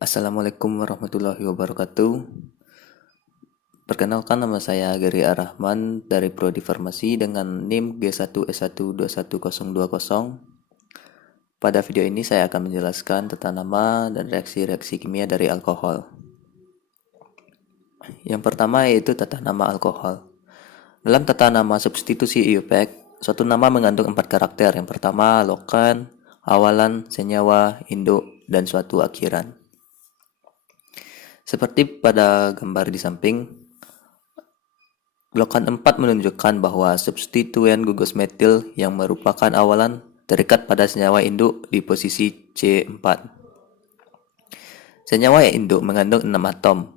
Assalamualaikum warahmatullahi wabarakatuh. Perkenalkan, nama saya Gary Arahman dari Prodi Farmasi dengan NIM G1S1210220. Pada video ini saya akan menjelaskan tentang nama dan reaksi-reaksi kimia dari alkohol. Yang pertama yaitu tata nama alkohol. Dalam tata nama substitusi IUPAC, suatu nama mengandung 4 karakter. Yang pertama, lokan, awalan, senyawa, induk, dan suatu akhiran. Seperti pada gambar di samping, blokan 4 menunjukkan bahwa substituen gugus metil yang merupakan awalan terikat pada senyawa induk di posisi C4. Senyawa induk mengandung 6 atom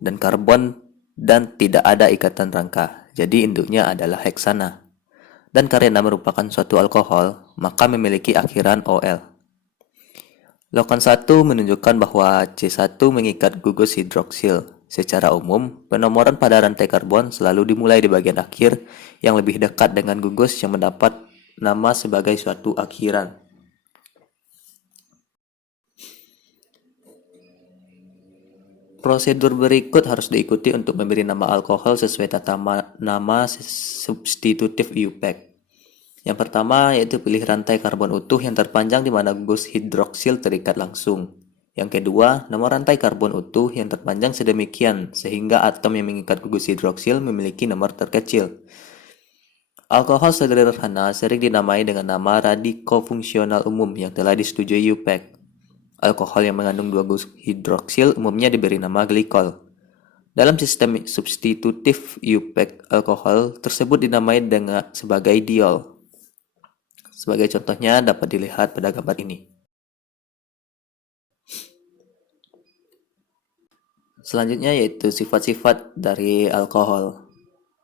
dan karbon dan tidak ada ikatan rangka, jadi induknya adalah heksana. Dan karena merupakan suatu alkohol, maka memiliki akhiran OL. Lokan 1 menunjukkan bahwa C1 mengikat gugus hidroksil. Secara umum, penomoran pada rantai karbon selalu dimulai di bagian akhir yang lebih dekat dengan gugus yang mendapat nama sebagai suatu akhiran. Prosedur berikut harus diikuti untuk memberi nama alkohol sesuai tata nama substitutif IUPAC. Yang pertama yaitu pilih rantai karbon utuh yang terpanjang di mana gugus hidroksil terikat langsung. Yang kedua, nomor rantai karbon utuh yang terpanjang sedemikian sehingga atom yang mengikat gugus hidroksil memiliki nomor terkecil. Alkohol sederhana sering dinamai dengan nama radikofungsional umum yang telah disetujui IUPAC. Alkohol yang mengandung 2 gugus hidroksil umumnya diberi nama glikol. Dalam sistem substitutif IUPAC, alkohol tersebut dinamai sebagai diol. Sebagai contohnya dapat dilihat pada gambar ini. Selanjutnya yaitu sifat-sifat dari alkohol.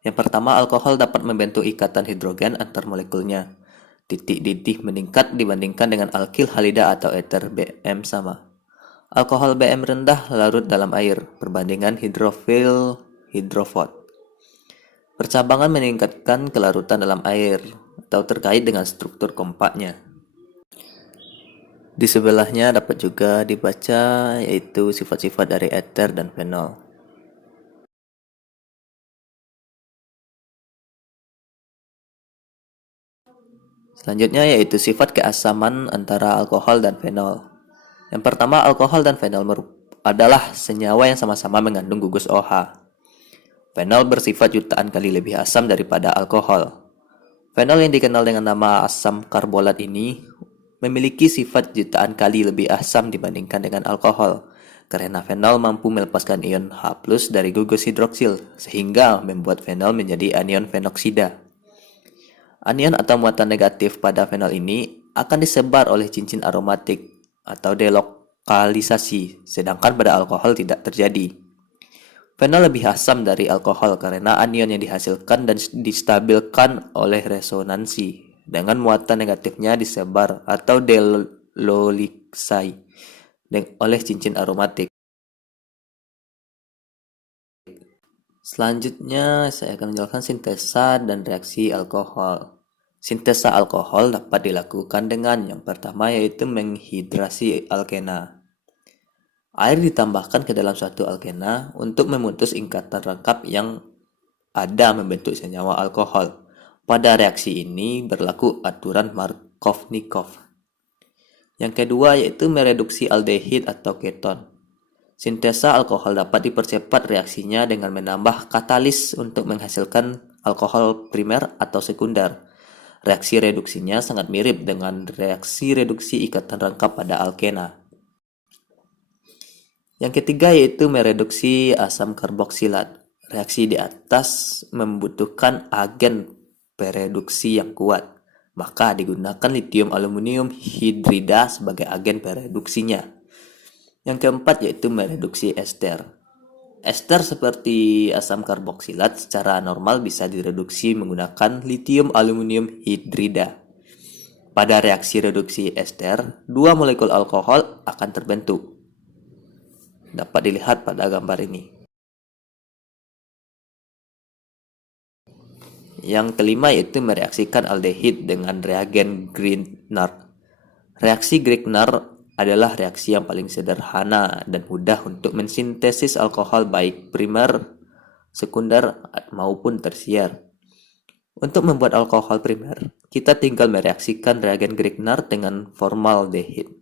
Yang pertama, alkohol dapat membentuk ikatan hidrogen antar molekulnya. Titik didih meningkat dibandingkan dengan alkil halida atau eter Bm sama. Alkohol Bm rendah larut dalam air, perbandingan hidrofil hidrofot. Percabangan meningkatkan kelarutan dalam air atau terkait dengan struktur kompaknya. Di sebelahnya dapat juga dibaca yaitu sifat-sifat dari eter dan fenol. Selanjutnya yaitu sifat keasaman antara alkohol dan fenol. Yang pertama, alkohol dan fenol adalah senyawa yang sama-sama mengandung gugus OH. Fenol bersifat jutaan kali lebih asam daripada alkohol. Fenol yang dikenal dengan nama asam karbolat ini memiliki sifat jutaan kali lebih asam dibandingkan dengan alkohol, karena fenol mampu melepaskan ion H+ dari gugus hidroksil, sehingga membuat fenol menjadi anion fenoksida. Anion atau muatan negatif pada fenol ini akan disebar oleh cincin aromatik atau delokalisasi, sedangkan pada alkohol tidak terjadi. Fenol lebih asam dari alkohol karena anion yang dihasilkan dan distabilkan oleh resonansi, dengan muatan negatifnya disebar atau deloliksai oleh cincin aromatik. Selanjutnya saya akan menjelaskan sintesa dan reaksi alkohol. Sintesa alkohol dapat dilakukan dengan yang pertama yaitu menghidrasi alkena. Air ditambahkan ke dalam suatu alkena untuk memutus ikatan rangkap yang ada membentuk senyawa alkohol. Pada reaksi ini berlaku aturan Markovnikov. Yang kedua yaitu mereduksi aldehid atau keton. Sintesa alkohol dapat dipercepat reaksinya dengan menambah katalis untuk menghasilkan alkohol primer atau sekunder. Reaksi reduksinya sangat mirip dengan reaksi reduksi ikatan rangkap pada alkena. Yang ketiga yaitu mereduksi asam karboksilat. Reaksi di atas membutuhkan agen pereduksi yang kuat, maka digunakan litium aluminium hidrida sebagai agen pereduksinya. Yang keempat yaitu mereduksi ester. Ester seperti asam karboksilat secara normal bisa direduksi menggunakan litium aluminium hidrida. Pada reaksi reduksi ester, 2 molekul alkohol akan terbentuk. Dapat dilihat pada gambar ini. Yang kelima yaitu mereaksikan aldehid dengan reagen Grignard. Reaksi Grignard adalah reaksi yang paling sederhana dan mudah untuk mensintesis alkohol baik primer, sekunder, maupun tersier. Untuk membuat alkohol primer, kita tinggal mereaksikan reagen Grignard dengan formaldehid.